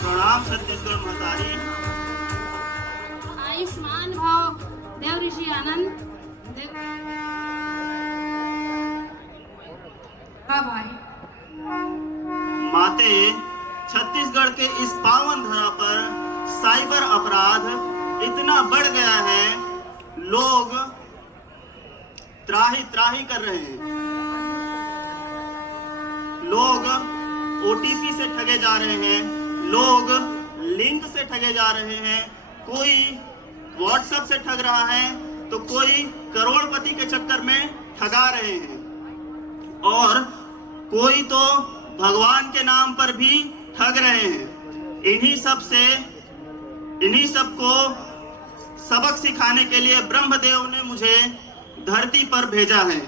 प्रणाम छत्तीसगढ़ महतारी। आयुष्मान भाव देव ऋषि आनंद हाँ भाई। माते, छत्तीसगढ़ के इस पावन धरा पर साइबर अपराध इतना बढ़ गया है, लोग त्राही त्राही कर रहे हैं। लोग ओटीपी से ठगे जा रहे हैं, लोग लिंक से ठगे जा रहे हैं, कोई व्हाट्सएप से ठग रहा है तो कोई करोड़पति के चक्कर में ठगा रहे हैं, और कोई तो भगवान के नाम पर भी ठग रहे हैं। इन्हीं सब को सबक सिखाने के लिए ब्रह्मदेव ने मुझे धरती पर भेजा है।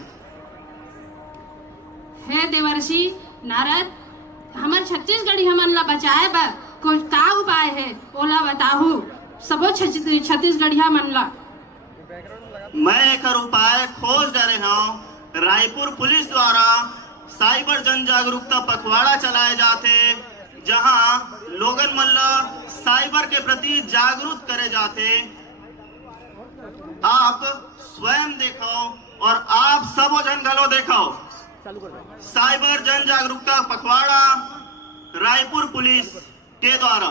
हे देवर्षि नारद, हमर छत्तीसगढ़ी हमन ला बचाए बर कुछ का उपाय है ओला बताहू सबो छत्तीसगढ़िया मन ला। मैं एक उपाय खोज डरे हूँ। रायपुर पुलिस द्वारा साइबर जन जागरूकता पखवाड़ा चलाए जाते, जहाँ लोगन मन ला साइबर के प्रति जागरूक करे जाते। आप स्वयं देखो और आप सब जन घलो देखो। साइबर जन जागरूकता पखवाड़ा रायपुर पुलिस के द्वारा।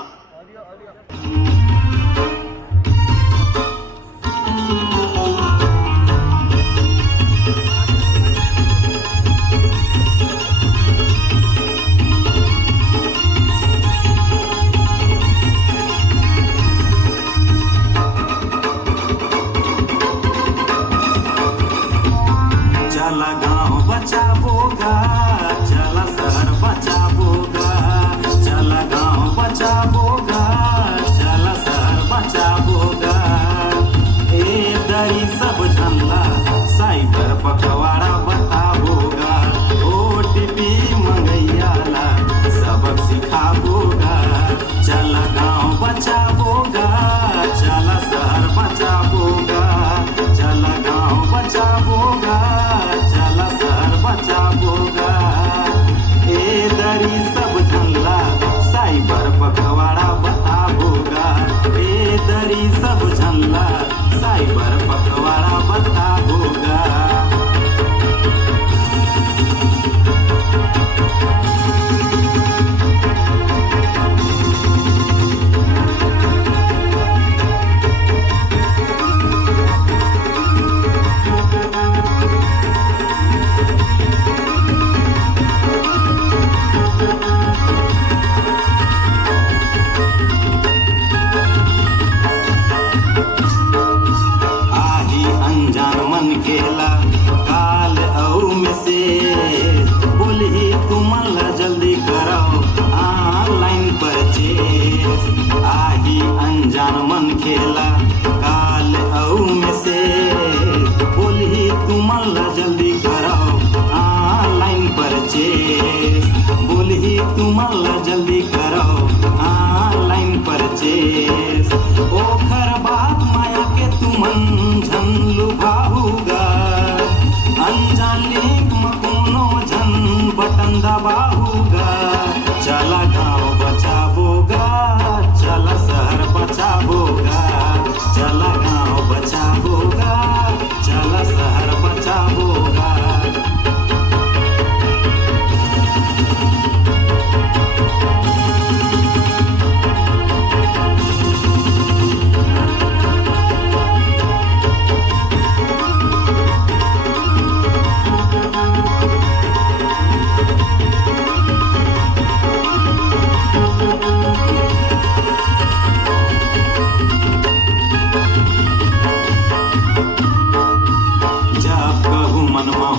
चला गाँव बचाबोगा, चला शहर बचाबोगा, चला गाँव बचाबोगा, चला शहर बचाबोगा। ए दरी सब झल्ला साइबर पखवाड़ा बताबोगा, ओटीपी मंगैया ला सबक सिखाबोगा। चला गाँव बचाबोगा, चला शहर बचाबोगा, चला गाँव बचाबोगा, चला शहर बचाबोगा। ए दरी सब झल्ला साइबर पखवाड़ा बताबोगा, ए दरी सब झल्ला साइबर पखवाड़ा बताबोगा। केला काल औ में से बोली तुमन ला जल्दी करो ऑनलाइन परचेस। आही अनजान मन खेला काल औ में से बोली तुमन ला जल्दी करो ऑनलाइन परचेस। बोली तुमन ला जल्दी करो ऑनलाइन परचेस। ओखर बात माया के तुमन झन लुभाऊगा, अनजान लिंक में कोनो झन बटन दबाऊगा। चला गाँव बचाबोगा, चला शहर बचाबोगा, चला गाँव बचाबोगा, चला शहर बचाबोगा।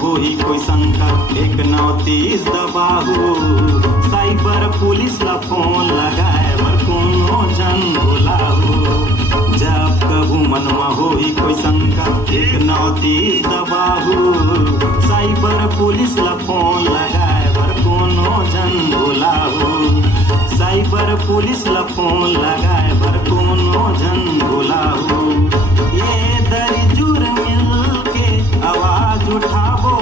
होई कोई शंका 139 दबाहू, साइबर पुलिस ला फोन लगाए बर कोनो जन बुलाहू। जब कबू मनवा होई कोई शंका 139 दबाहू, साइबर पुलिस ला फोन लगाए बर कोनो जन बुलाहू। साइबर पुलिस ला फोन लगाए बर कोनो जन बुलाहू। ये दरी जुर मिल के आवाज उठाबो